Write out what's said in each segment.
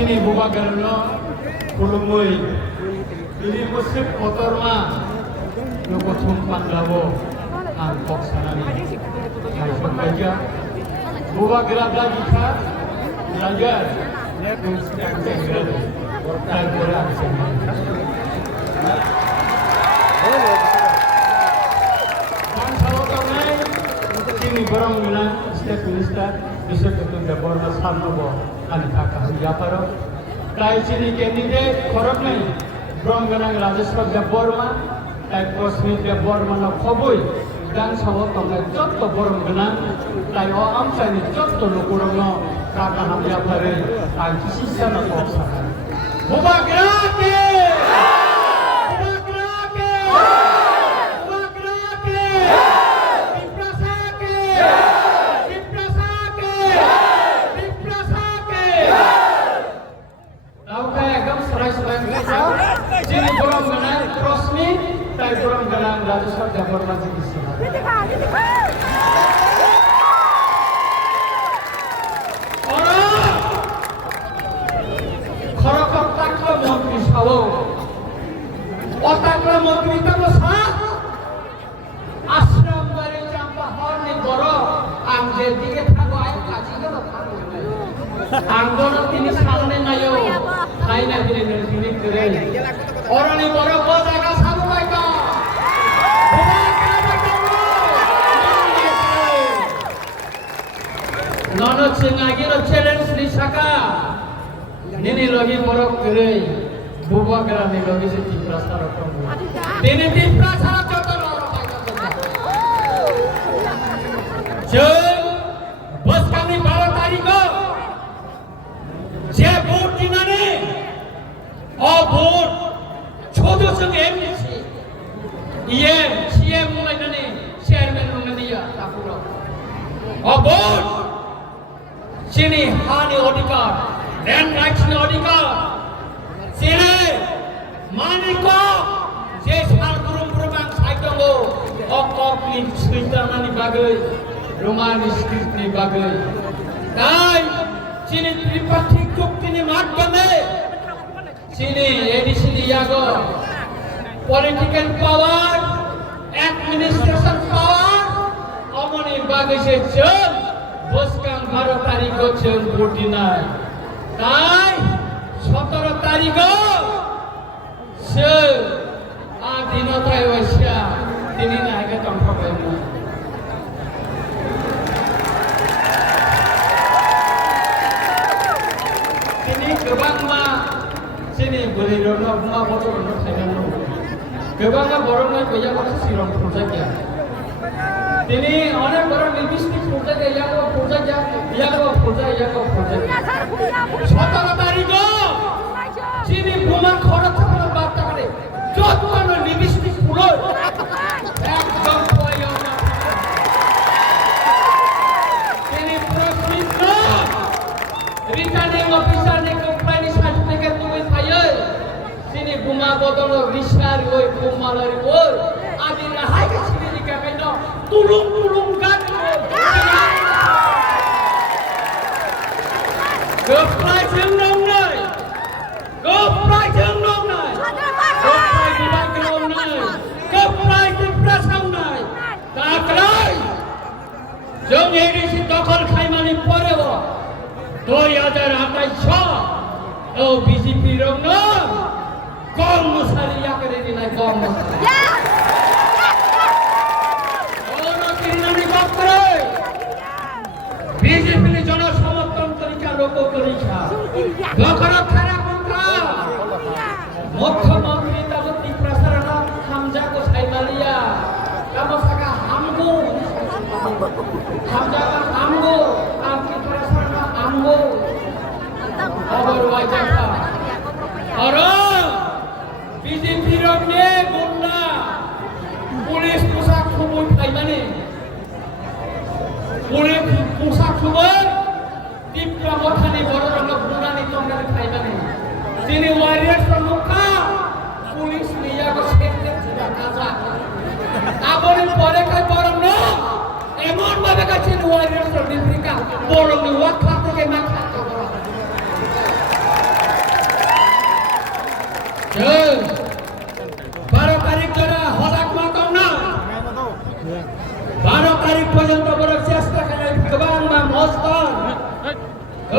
Sini buka gerno kulumui ini musik motorma nuko tumpan lawo angkok sanani hai bekerja buka gerak lagi kan belajar sedang tinggal dan gerak dan kalau kami sini barang menang step minister bisa ketunda borna sambo anika kahya paro তাই চিনি candidate খরক নাই ব্রহ্মগণাং রাজস্ব বর্মা তাই কশ্মীর বর্মা খবই গান সহ তঙ্গাই যত বরমগণাং তাই ও আমসাইনি যত নকুরং কাকা হামিয়া ফারে তাই সিসানা পক্সা বুবা গ্রাকে রাজস্ব বর্মা চিকিৎসা খরকর্তাক্ষ মন্ত্রী সহ অতাক্র মন্ত্রী তব আশ্রম বাড়ি চাম্পা হরনি বড় আঙ্গে দিকে থাকো আয় কাজী গেল আঙ্গন তিনি সামনে নাই তাই না তিনি করে অরণি বড় ও জায়গা সাবু পাইকা Nonot sengagiro challenge ni saka nini logi morok kere buba kera ni logi se tipra sarok kamu tini tipra sarok joto loro jeng bos kami 12 tarik je vote dinane o vote chodo sang MDC EM CM mulai nane chairman mulai dia takura o vote sini hani odikar dan rights ni odikar sini maniko je sargurum prabang saitongo okok ni sritana ni bagai romani script ni bagai tai sini tripartite chukti ni madhyame sini ADC yago political power administration power omoni bagai se jon বসকাং 12 তারিখ হচ্ছে ভোটি নাই তাই 17 তারিখ সে আদিনতায় বসা তিনি নাইকে তংফ pile তিনি গোবাং মা সিনি বলি রংনা বুমা বড় রং থাইলাম গোবাং মা বড় নয় কইয়া বসে সিরং প্রজেক্ট তিনি অনেক বড় নির্দিষ্ট প্রজেক্ট ইয়াগো প্রজেক্ট ইয়াগো প্রজেক্ট 17 তারিখ যিনি বোমা খরচ করে বার্তা করে যত নির্দিষ্ট পুরো একদম পয়ও না তিনি প্রশ্নিত রিটার্নিং অফিসার নে কোম্পানি সার্টিফিকেট তুমি পাইয়ে তিনি বোমা বদল রিসার ওই বোমালার ওই আদি রাহাই গেছে tulung gan goprai jeng nong nai goprai jeng nong nai goprai gubang nong nai goprai tipra sang nai takrai jeng ADC দখল খাইমানি পরে 2028 ও বিজেপি রং না কর্মচারী করে দিলাই কর্মচারী বিজেপি জনসমর্থন তরিকা লোক তরিকা লখনত খারা মন্ত্রা মুখ্যমন্ত্রী তাবতি প্রসারণ হামজা কো সাইমালিয়া কামসাকা হামগো হামজা হামগো আমকি প্রসারণ হামগো খবর ওয়াইজাকা আর বিজেপি রনে গুন্ডা পুলিশ পোশাক খুবই খাইমানে পুরে পোশাক খুবই তীব্র মথানি বড় রঙ বুড়ানি তঙ্গারে খাইবানে তিনি ওয়ারিয়ার সম্মুখা পুলিশ নিয়াগো সেতে ছিলা কাজা আবরি পরে খাই বরং ন এমন ভাবে কাছে ওয়ারিয়ার সর্দিফিকা বরং ওয়াখা থেকে না খাতো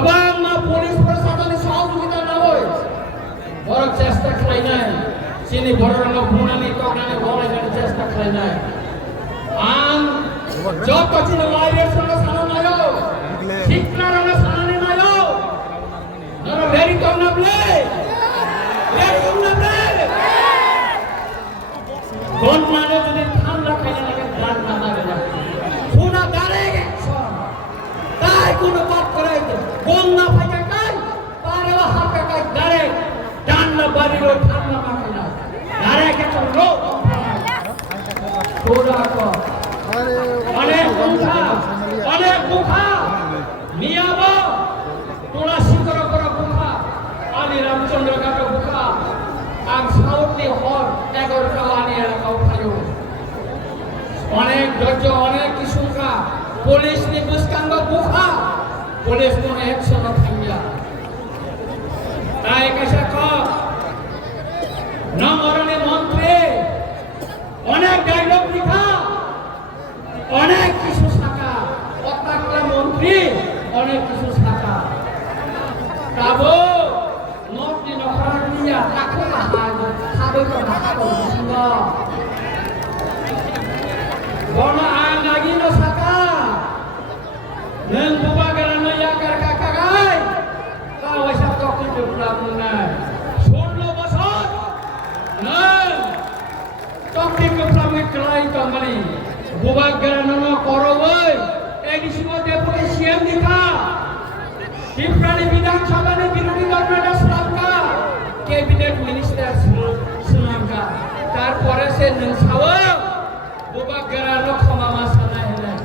गोबां मा पुलिस प्रशासननि सहयोगिता नाङै बर' चेष्टा खालामनाय जोंनि बर' रावखौ बुंनानै गावनानै गलायनानै चेष्टा खालामनाय आं जतखिनि लाइरेसननो साननायो शिक्षारनो साननानै नायो नों भेरि कमनाब्ले गन्नानै जुदि थान्दा खायनानै दान नाङा सुना दारे তাই কোনো বাদ করে গঙ্গা ফাইকা কাই পারেও হাতে কাই দারে ডান্না বাড়িরও ঠান্ডা মাখে না দারে একটা লোক তোরা কো অনেক মুখা নিয়াব তোরা শিকর করা মুখা আলী রামচন্দ্র গাটো মুখা আং সাউথনি হর 11টা আনি এলাকাও খায়ো অনেক ধৈর্য অনেক কিছুকা पुलिस ने बुसकांगो बुखा पुलिस को एक्शन थांगिया ताई कैसा को नमरने मंत्री अनेक डायलॉग लिखा अनेक किसु शाखा अताकला मंत्री अनेक किसु शाखा ताबो नोटनि नखरानिया ताखला हागो खाबै को हागो सिंगा बोना आंगागी न शाखा नों बुबागारानो याकार काकागाय गाव एसा तकि गोफ्लाबनाय 16 बছর नों तकि गोफ्लामै क्लाय कमानि बुबागारानो करबै एडिसिनो डेपुटी सीएम दिखा त्रिपुरानि विधानसभानि बिरोधी दलनेता श्रीलंका कैबिनेट मिनिस्टार श्रीलंका तारपरे से नों सावो बुबागारानो क्षमा सानाय होनाय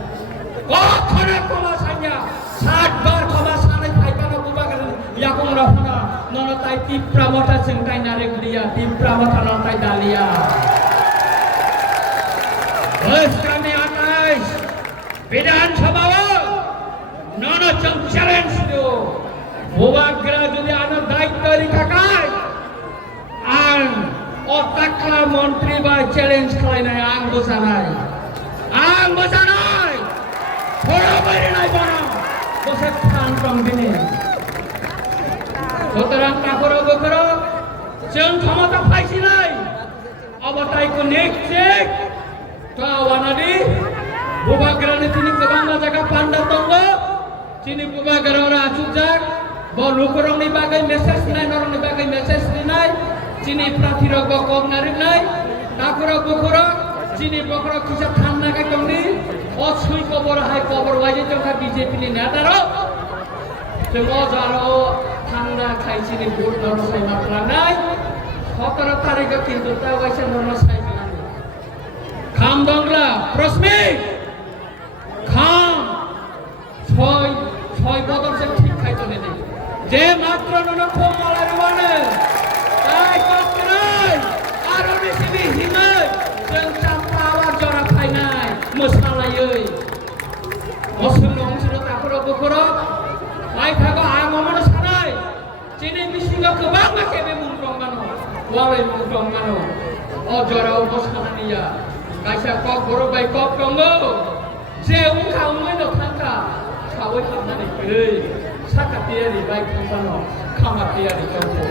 कखनो क्षमा सान्या 60 बार क्षमा सानाय फाइबानो बुबागारानो याकं रफना ननताय तिप्रा मथा जोंताय नारेगुलिया तिप्रा मथा ननताय दालिया कami 28 विधानसभायाव ननो जों চ্যালেঞ্জ দিও बुबागारा যদি আনো দায়িত্ব লিখাকায় आं अताकला मन्त्री बा চ্যালেঞ্জ खालायनाय आं बोजानाय फराबायनाय बाना बसे थान दं दिनै সুতরাং কাকরো বকরো जों ক্ষমতা পাইছি নাই অবতাইকো নেকচেক তাওয়ানাদি बुबागारानि তিনি गोबां जायगा पान्डा दङ তিনি बुबागारावरा आसुजाक बलुकरंनि बागै मेसेज नाय नरंनि बागै मेसेज दिनाय তিনি প্রার্থীরা বকব নারিনাই তাকরো বকরো তিনি বকরো কিসা থান্না কা কমনি অসুই কবর হাই কবর ওয়াজে তোকা বিজেপি নি নেতারো जों जारो थांना खायसिनि भोट दरसाय मात्रा 17 तारिखে কিন্তু তা ওয়াইছে দরসাय খাম দংলা প্রশ্নে খাম ছয় বদল সে ঠিক খাইতো নেই যে মাত্র নন কমলার মানে তাই কতরাই আর বেশি হিমে जों চাম্পা আবার জরা খাই নাই মোসালাयै মুসলমান ছিল তাকরো বকরো আই থাকো আমমন সানাই চিনি মিসিঙ্গা गोबां মাকেবে মুংটং মানো ওয়াই মুংটং মানো অজরাও বসানানিয়া কাইসা কক বড় বাই কক দङो যে উখা উমैनो थांखा सावै खामनानै फैयै साखाथियारि बाय खामसानो खामाथियारि गावखौ